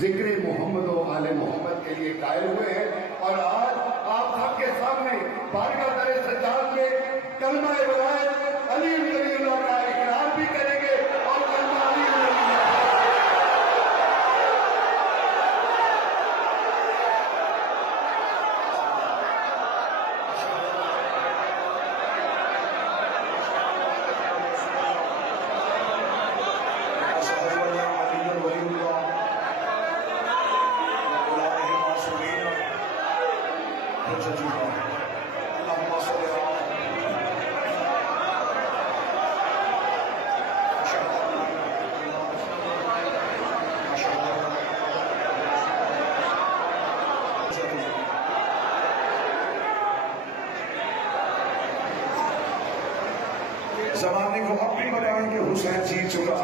जिक्र मोहम्मद और आले मोहम्मद के लिए कायल हुए हैं। और आज आप सबके सामने बारगाह दर सज्जाद में कलमा वलायत अली वलीउल्लाह का इकरार भी करेंगे और कलमा अली वलीउल्लाह जमाने को अब भी बताएं कि हुसैन जीत चुका।